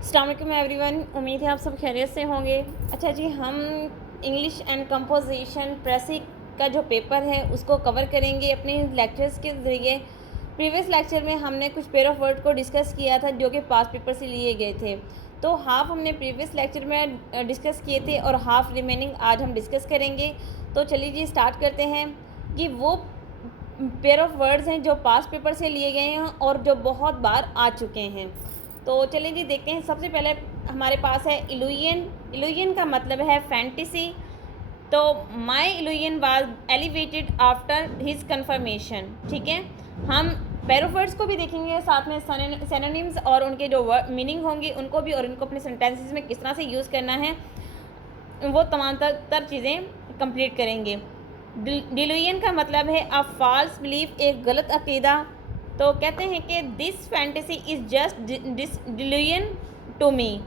अस्सलाम वालेकुम एवरीवन, उम्मीद है आप सब खैरियत से होंगे। अच्छा जी, हम इंग्लिश एंड कंपोजिशन प्रेसिक का जो पेपर है उसको कवर करेंगे अपने लेक्चर्स के ज़रिए। प्रीवियस लेक्चर में हमने कुछ पेयर ऑफ वर्ड को डिस्कस किया था जो कि पास्ट पेपर से लिए गए थे, तो हाफ़ हमने प्रीवियस लेक्चर में डिस्कस किए थे और हाफ़ रिमेनिंग आज हम डिस्कस करेंगे। तो चलिए जी स्टार्ट करते हैं कि वो पेयर ऑफ वर्ड्स हैं जो पास्ट पेपर से लिए गए हैं और जो बहुत बार आ चुके हैं। तो चलिए जी देखते हैं। सबसे पहले हमारे पास है इल्यूजन। इल्यूजन का मतलब है फैंटेसी। तो my illusion was elevated after his confirmation. ठीक है, हम पेयर ऑफ वर्ड्स को भी देखेंगे, साथ में सिनोनिम्स और उनके जो मीनिंग होंगे उनको भी, और इनको अपने सेंटेंसेस में किस तरह से यूज़ करना है वो तमाम तर चीज़ें कंप्लीट करेंगे। डिल्यूजन का मतलब है अ फॉल्स बिलीफ, एक गलत अकीदा। तो कहते हैं कि this fantasy is just delusion to me.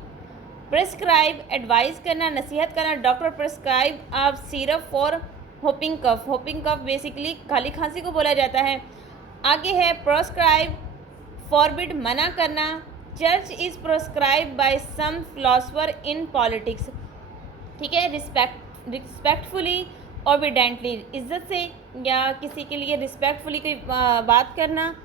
Prescribe, advice करना, नसीहत करना। डॉक्टर प्रेस्क्राइब आप syrup for whooping cough. Whooping cough basically खाली खांसी को बोला जाता है। आगे है प्रोस्क्राइब, फॉरबिड, मना करना। Church is proscribe by some philosopher in politics. ठीक है, रिस्पेक्टफुली, ओबिडेंटली, इज्जत से या किसी के लिए रिस्पेक्टफुली कोई बात करना।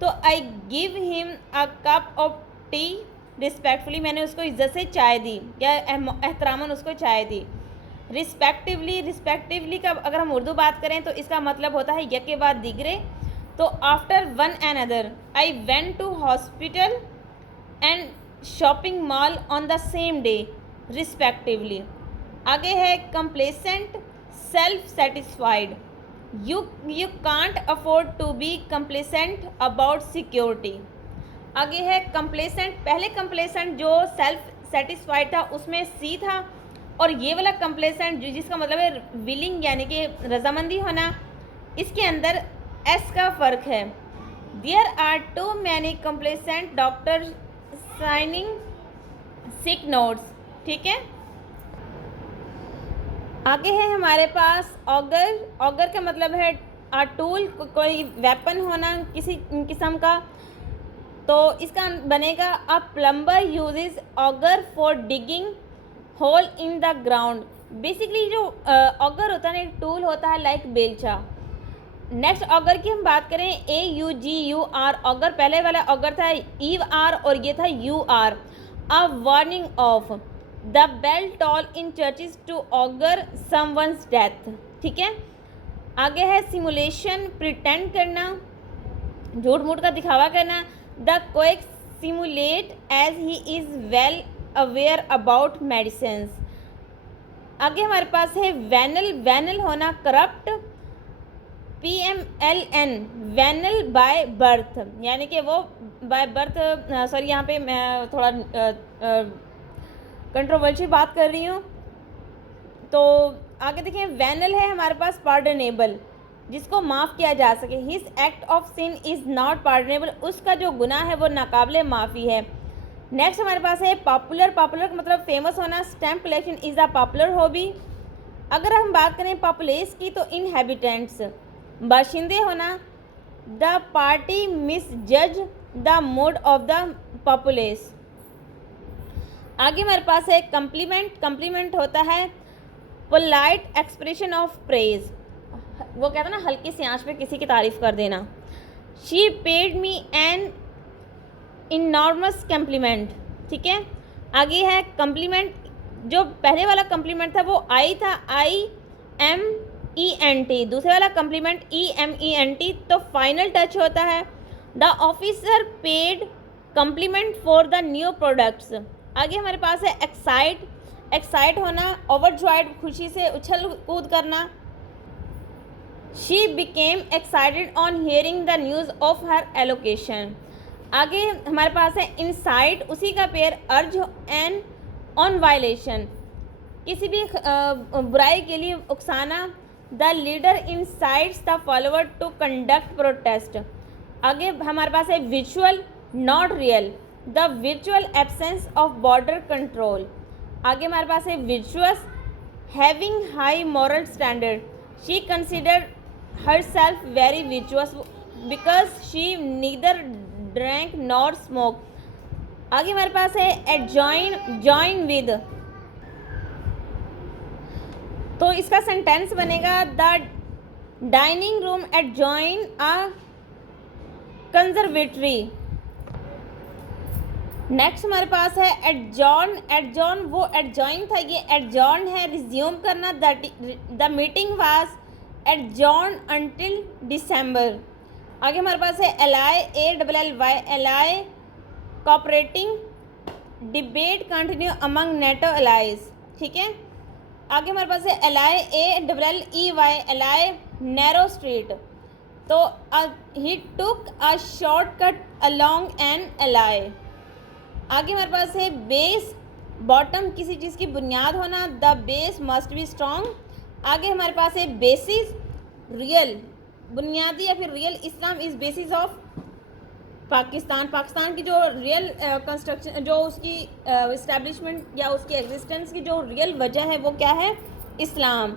तो I give him a cup of T respectfully, मैंने उसको इज्जत से चाय दी या एहतरामन उसको चाय दी। रिस्पेक्टिवली, रिस्पेक्टिवली का अगर हम उर्दू बात करें तो इसका मतलब होता है यक के बाद दिगरे। तो after one another, I went to hospital and shopping mall on the same day respectively. आगे है complacent, self satisfied. You can't afford to be complacent about security. आगे है कंप्लेसेंट, पहले कंप्लेसेंट जो सेल्फ सेटिस्फाइड था उसमें सी था, और ये वाला कंप्लेसेंट जिसका मतलब है विलिंग यानी कि रजामंदी होना, इसके अंदर एस का फ़र्क है। There are too many complacent doctor signing sick notes. ठीक है, आगे है हमारे पास ऑगर। ऑगर का मतलब है आ टूल, कोई वेपन होना किसी किस्म का। तो इसका बनेगा a plumber uses auger for digging hole in the ground. Basically जो ऑगर होता है ना, एक टूल होता है लाइक बेलचा। नेक्स्ट ऑगर की हम बात करें, AUGUR। ऑगर पहले वाला ऑगर था ईव आर और ये था UR। A warning of the bell toll in churches to augur someone's death. ठीक है, आगे है सिमुलेशन, प्रिटेंड करना, झूठ मूठ का दिखावा करना। The quack simulate as he is well aware about medicine. आगे हमारे पास है वैनल। वैनल होना corrupt, PMLN, venal by birth, यानी कि वो बाय बर्थ, सॉरी यहाँ पे मैं थोड़ा कंट्रोवर्शियल बात कर रही हूँ। तो आगे देखिए, वैनल है हमारे पास पार्डनेबल, जिसको माफ़ किया जा सके। His act of sin is not pardonable, उसका जो गुनाह है वो नाकाबिले माफ़ी है। नेक्स्ट हमारे पास है पॉपुलर। पॉपुलर का मतलब फेमस होना। Stamp collection is a popular hobby. अगर हम बात करें पॉपुलेस की तो इनहेबिटेंट्स, बाशिंदे होना। द पार्टी मिस जज the mood off the populace. आगे हमारे पास है कम्प्लीमेंट। कम्प्लीमेंट होता है पोलाइट एक्सप्रेशन ऑफ प्रेज, वो कहता है ना हल्की सी आंच पे किसी की तारीफ कर देना। She paid me an enormous complement. ठीक है, आगे है कम्प्लीमेंट। जो पहले वाला कम्प्लीमेंट था वो आई था, IMENT। दूसरे वाला कम्प्लीमेंट EMENT। तो फाइनल टच होता है the officer paid complement for the new products. आगे हमारे पास है एक्साइट। एक्साइट होना, ओवरजॉयड, खुशी से उछल कूद करना। She became excited on hearing the news of her allocation. आगे हमारे पास है इंसाइट, उसी का पेयर अर्ज एंड ऑन वायलेशन, किसी भी बुराई के लिए उकसाना। The leader incites the follower to conduct protest. आगे हमारे पास है visual, not real, the visual absence of border control. आगे हमारे पास है विजुअस, having high moral standard. She consider herself very virtuous because she neither drank nor smoked. आगे हमारे पास है एडजॉइन, जॉइन विद। तो इसका सेंटेंस बनेगा the dining room adjoin a conservatory. Next हमारे पास है एडजॉर्न, एडजॉर्न वो एडजॉइन था, ये एडजॉर्न है रिज्यूम करना। The meeting was adjourn until December. आगे हमारे पास है ally, ALLY, ally cooperating debate continue among NATO allies. ठीक है, आगे हमारे पास है ally, ALLEY, alley narrow street. तो he took a shortcut along an alley. आगे हमारे पास है बेस, बॉटम किसी चीज़ की बुनियाद होना, the base must be strong. आगे हमारे पास है बेसिस, रियल बुनियादी या फिर real Islam is basis of Pakistan. Pakistan की जो रियल कंस्ट्रक्शन, जो उसकी इस्टेब्लिशमेंट या उसकी एग्जिस्टेंस की जो रियल वजह है वो क्या है? इस्लाम।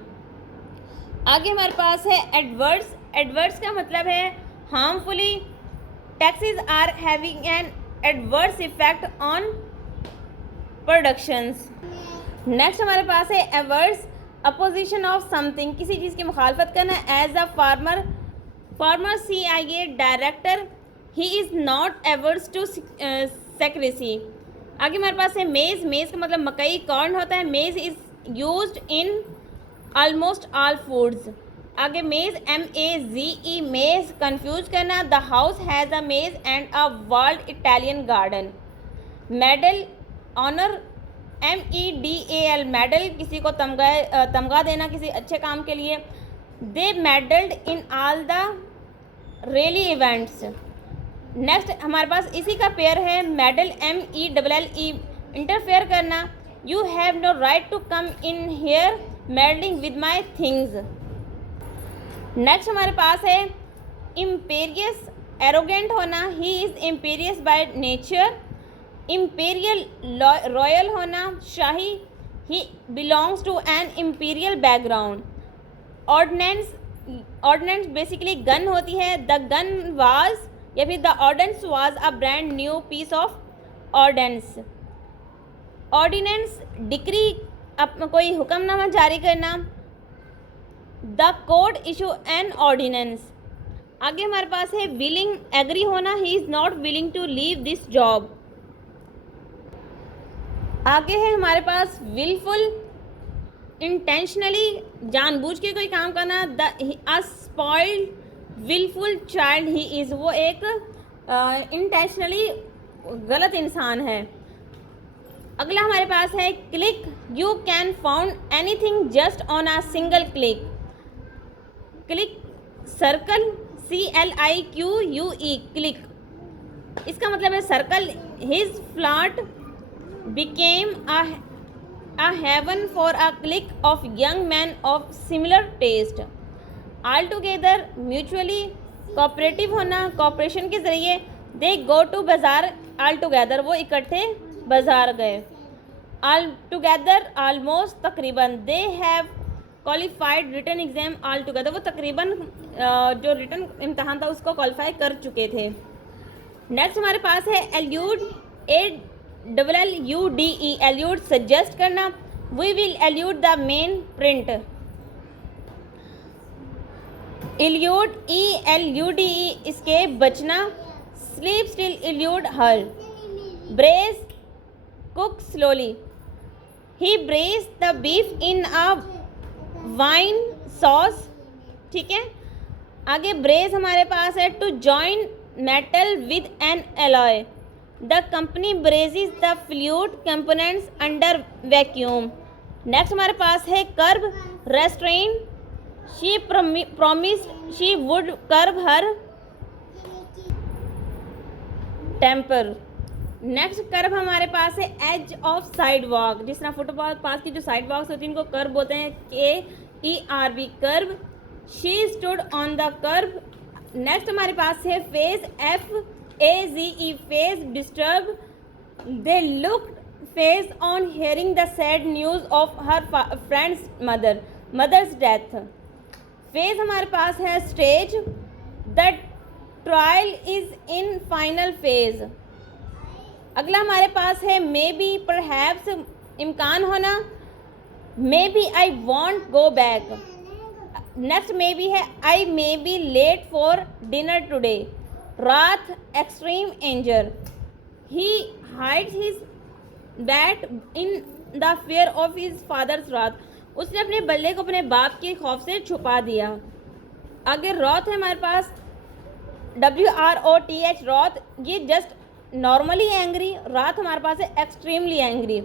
आगे हमारे पास है एडवर्ड्स, एडवर्ड्स का मतलब है harmfully, taxes are having an adverse effect on productions. Next हमारे पास है एवर्स, अपोजिशन ऑफ समथिंग किसी चीज़ की मुखालफत करना। As a former, former CIA director, he is not averse to secrecy. आगे हमारे पास है मेज़, मेज़ का मतलब मकई, कॉर्न होता है। मेज़ is used in almost all foods. आगे मेज़, MAZE, मेज़ कंफ्यूज करना। The house has a maze and a world Italian garden. Medal, honour, MEDAL, medal किसी को तमगा देना किसी अच्छे काम के लिए। They medalled in all the rally events. Next हमारे पास इसी का पेयर है मेडल, MELLE, इंटरफेयर करना। You have no right to come in here meddling with my things. Next हमारे पास है इम्पेरियस, एरोगेंट होना। He is imperious by nature. Imperial, royal होना, शाही। He belongs to an imperial background. Ordnance, ordnance basically gun होती है। The gun was या फिर the ordnance was a brand new piece of ordnance. Ordinance, decree, कोई हुक्मनामा जारी करना। The court issue an ordinance. आगे हमारे पास है विलिंग, एग्री होना। He is not willing to leave this job. आगे है हमारे पास विलफुल, इंटेंशनली, जानबूझ के कोई काम करना। The a spoiled wilful child he is, वो एक इंटेंशनली गलत इंसान है। अगला हमारे पास है clique, you can found anything just on a single click. Clique, circle, CLIQUE, clique, इसका मतलब है circle. His flat became a haven for a clique of young man of similar taste. All together, mutually, cooperative होना, cooperation के ज़रिए। They go to बाज़ार, all together, वो इकट्ठे बाज़ार गए। ऑल टुगेदर, ऑलमोस्ट, तकरीबन। They have qualified written exam all together, वो तकरीबन जो रिटन इम्तहान था उसको क्वालिफाई कर चुके थे। नेक्स्ट हमारे पास है एल्यूड, ALLUDE, एल्यूड, सजेस्ट करना। We will allude the main print. Elude, ELUDE, इसके बचना। Sleep still, elude her. Braise, cook slowly. He braise the beef in a wine sauce. ठीक है, आगे ब्रेज हमारे पास है to join metal with an alloy. The company brazes the fluid components under vacuum. Next हमारे पास है curb, restrain. She promised she would curb her temper. Next curve हमारे पास है एज ऑफ साइड वॉक, जिस तरह फुटबॉल पास की जो साइड वॉक्स होती हैं उनको कर्व बोलते हैं। KERV, kerb. She stood on the kerb. Next हमारे पास है faze, FAZE, faze, disturb. They looked faze on hearing the sad news of her friend's mother's death. Phase हमारे पास है stage. The trial is in final phase. अगला हमारे पास है मे बी, परहैप्स, इम्कान होना, maybe I want go back. Next may be है I may be late for dinner today. Wrath, extreme एंजर, he hides his bat in the fear of his father's wrath. उसने अपने बल्ले को अपने बाप के खौफ से छुपा दिया। आगे रॉथ है हमारे पास, WROTH, रॉथ, ये जस्ट नॉर्मली एंग्री। रात हमारे पास है extremely angry.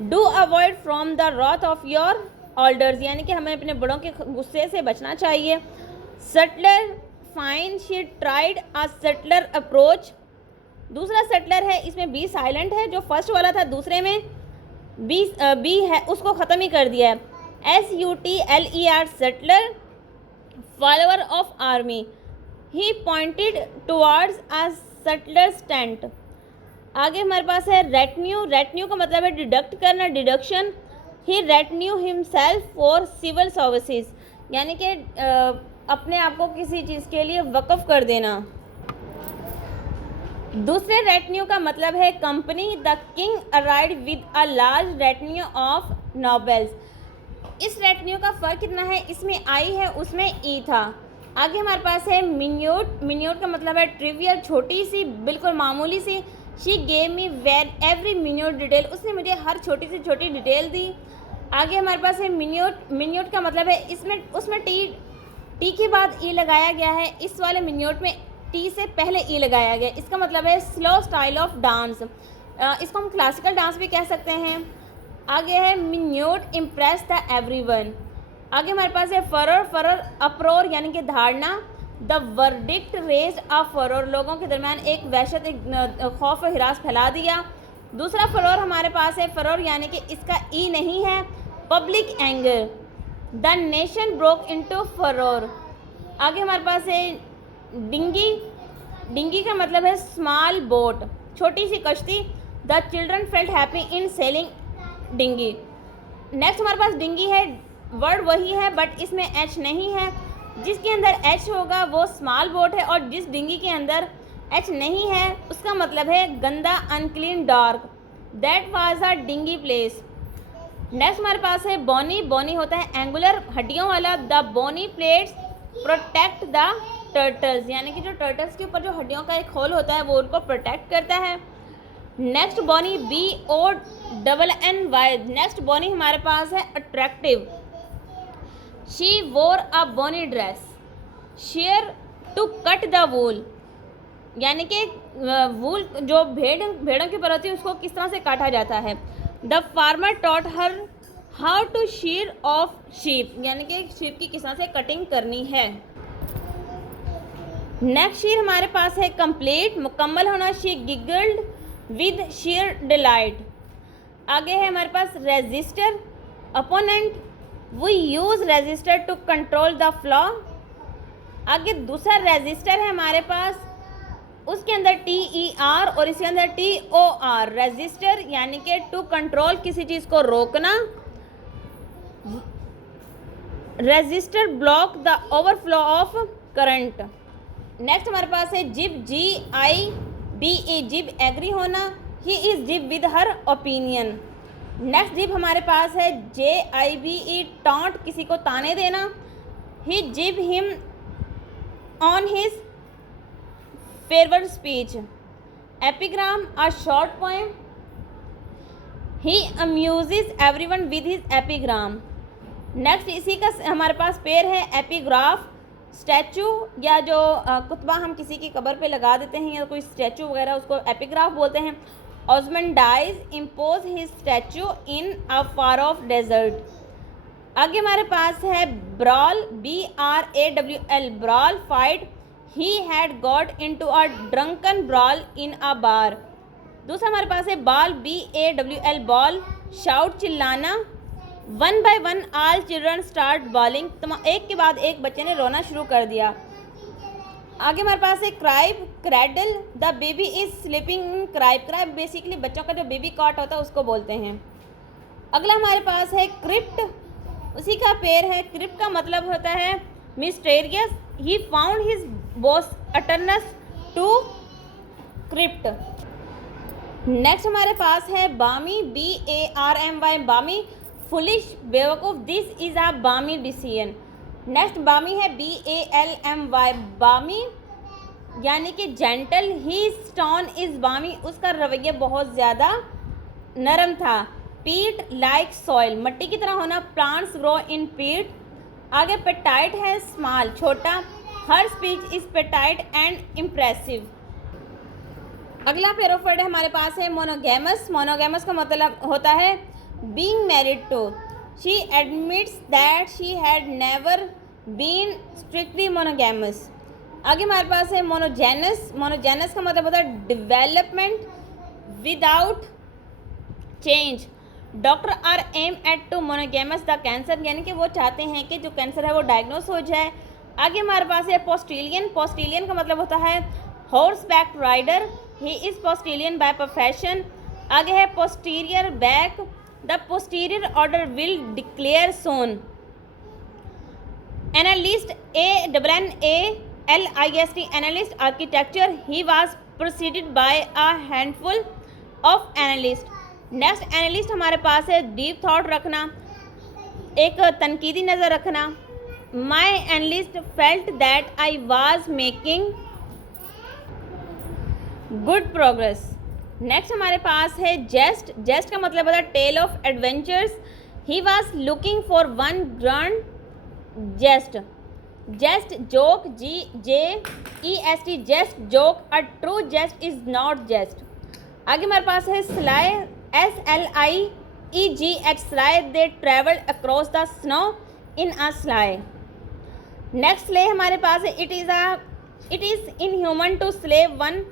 Do avoid from the wrath of your elders, यानी कि हमें अपने बड़ों के गुस्से से बचना चाहिए। Subtler, fine, she tried a subtler approach. दूसरा सटलर है, इसमें बी साइलेंट है, जो फर्स्ट वाला था दूसरे में बी है, उसको ख़त्म ही कर दिया है। SUTLER, sutler, follower of army. He pointed towards a sutler's tent. आगे हमारे पास है रेटन्यू। रेटन्यू का मतलब है डिडक्ट करना, deduction. He retinue himself for civil services, यानी कि अपने आप को किसी चीज़ के लिए वक़्फ़ कर देना। दूसरे रेटन्यू का मतलब है company. The king arrived with a large retinue of nobles. इस रेटन्यू का फ़र्क कितना है, इसमें आई है, उसमें ई था। आगे हमारे पास है मिन्यूट। मिन्यूट का मतलब है ट्रिवियल, छोटी सी, बिल्कुल मामूली सी। She gave me every minute detail, उसने मुझे हर छोटी से छोटी डिटेल दी। आगे हमारे पास है मिन्यूट। मिन्यूट का मतलब है इसमें उसमें टी के बाद ई लगाया गया है, इस वाले मिन्यूट में टी से पहले ई लगाया गया। इसका मतलब है स्लो स्टाइल ऑफ डांस, इसको हम क्लासिकल डांस भी कह सकते हैं। आगे है मिन्यूट इम्प्रेस द एवरीवन। आगे हमारे पास है फरोर। फरोर अप्रोर, यानी कि धारणा। द वर्डिक्ट रेज्ड अ फरोर, लोगों के दरमियान एक वहशत, एक खौफ और हिरास फैला दिया। दूसरा फरोर हमारे पास है फरोर, यानी कि इसका ई नहीं है, public anger. The nation broke into furore. आगे हमारे पास है डिंगी। डिंगी का मतलब है स्मॉल बोट, छोटी सी कश्ती। The children felt happy in sailing dinghy. Next हमारे पास डिंगी है, वर्ड वही है बट इसमें एच नहीं है। जिसके अंदर एच होगा वो स्मॉल बोट है, और जिस डिंगी के अंदर एच नहीं है उसका मतलब है गंदा, unclean, dark. That was a dingy place. Next हमारे पास है बोनी। बोनी होता है एंगुलर, हड्डियों वाला। The bony plates protect the turtles, यानी कि जो टर्टल्स के ऊपर जो हड्डियों का एक होल होता है वो उनको प्रोटेक्ट करता है। Next bonny, BONNY। Next bonny हमारे पास है attractive. She wore a bonny dress. Shear, to cut the wool, यानी कि वूल जो भेड़ों की पर होती है उसको किस तरह से काटा जाता है। The farmer taught her how to shear off sheep, यानी कि शीप की किस तरह से कटिंग करनी है। नेक्स्ट शीर हमारे पास है कंप्लीट, मुकम्मल होना। She giggled with sheer delight. आगे है हमारे पास resister, opponent. We use resistor to control the flow. आगे दूसरा रेजिस्टर है हमारे पास, उसके अंदर TER और इसके अंदर TOR। रेजिस्टर यानी कि टू कंट्रोल, किसी चीज़ को रोकना। Resistor block the overflow of current. Next हमारे पास है जिब, GIBE, जिब एग्री होना। He is jibe with her opinion. Next jibe हमारे पास है JIBE, टॉन्ट, किसी को ताने देना। He jib him on his favourite speech. Epigram, a short poem. He amuses everyone with his epigram. Next इसी का हमारे पास पेयर है एपिग्राफ। स्टैचू या जो कुतबा हम किसी की कब्र पे लगा देते हैं या कोई स्टैचू वगैरह, उसको एपिग्राफ बोलते हैं। Osmond dies impose his statue in a far of desert. आगे हमारे पास है brawl, BRAWL, brawl, fight. He had got into a drunken brawl in a bar. दूसरा हमारे पास है बॉल, BAWL, बॉल, शाउट, चिल्लाना। One by one all children start bawling, एक के बाद एक बच्चे ने रोना शुरू कर दिया। आगे हमारे पास है Cribb, cradle. The baby is sleeping in Cribb. Cribb basically बच्चों का जो बेबी कॉट होता है उसको बोलते हैं। अगला हमारे पास है क्रिप्ट, उसी का पेयर है। क्रिप्ट का मतलब होता है mysterious. He found his boss utterance too crypt. Next हमारे पास है बामी, BARMY, बामी, फुलिश, बेवकूफ़, दिस इज़ अ बामी डिसीजन। नेक्स्ट बामी है BALMY, बामी यानी कि जेंटल, ही स्टोन इज़ बामी, उसका रवैया बहुत ज़्यादा नरम था। पीट लाइक सॉइल, मिट्टी की तरह होना, प्लांट्स ग्रो इन पीट। आगे पेटाइट है स्मॉल, छोटा, her speech is petite and impressive. अगला पेयर ऑफ वर्ड हमारे पास है मोनोगैमस। मोनोगैमस का मतलब होता है being married to. She admits that she had never been strictly monogamous. आगे हमारे पास है मोनोजेनस। मोनोजेनस का मतलब होता है development without change. Doctor are aim at to monogamous the cancer, यानी कि वो चाहते हैं कि जो कैंसर है वो डायग्नोस हो जाए। आगे हमारे पास है पोस्टिलियन। पोस्टिलियन का मतलब होता है horseback rider, he is postilion by profession. आगे है posterior back, the posterior order will declare soon. Annalist, ANNALIST, annalist architecture, he was proceeded by a handful of annalist. Next analyst हमारे पास है डीप थॉट रखना, एक तनकीदी नज़र रखना। My analyst felt that I was making good progress. Next हमारे पास है जेस्ट। जेस्ट का मतलब होता है tale of adventures, he was looking for one grand gest. Jest, joke, GJEST, jest, joke, a true jest is not jest. आगे हमारे पास है sleigh, SLIEGH, sleigh, they travelled across the snow in a sleigh. Next slay हमारे पास है it is inhuman to slay one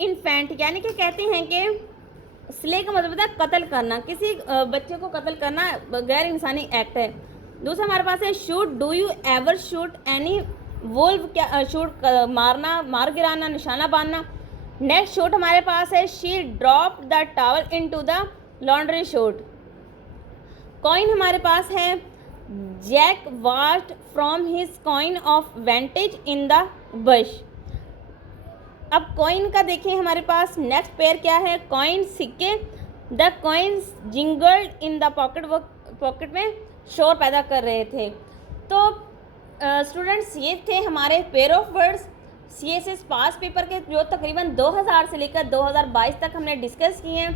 infant, यानी कि कहते हैं कि स्ले का मतलब होता है कत्ल करना, किसी बच्चे को कत्ल करना गैर इंसानी एक्ट है। दूसरा हमारे पास है shoot, do you ever shoot any wolf, क्या शूट मारना, मार गिराना, निशाना बांधना। नेक्स्ट शूट हमारे पास है she drop the towel into the laundry chute. Coign हमारे पास है Jack watched from his coign of vantage in the bush. अब कॉइन का देखें हमारे पास नेक्स्ट पेयर क्या है, कॉइन, सिक्के, the coins jingled in the pocket, वो पॉकेट में शोर पैदा कर रहे थे। तो स्टूडेंट्स ये थे हमारे pair of words CSS pass paper के, जो तकरीबन 2000 से लेकर 2022 तक हमने डिस्कस किए हैं।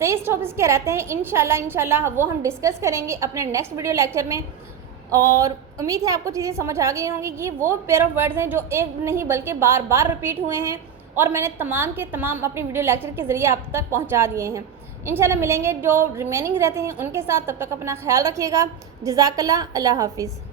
23 टॉपिक्स के रहते हैं, इंशाल्लाह वो हम डिस्कस करेंगे अपने नेक्स्ट वीडियो लेक्चर में। और उम्मीद है आपको चीज़ें समझ आ गई होंगी। ये वो पेयर ऑफ वर्ड्स हैं जो एक नहीं बल्कि बार बार रिपीट हुए हैं और मैंने तमाम के तमाम अपनी वीडियो लेक्चर के ज़रिए आप तक पहुँचा दिए हैं। इंशाल्लाह मिलेंगे जो रिमेनिंग रहते हैं उनके साथ, तब तक अपना ख्याल रखिएगा। जज़ाकल्लाह, अल्लाह हाफिज़।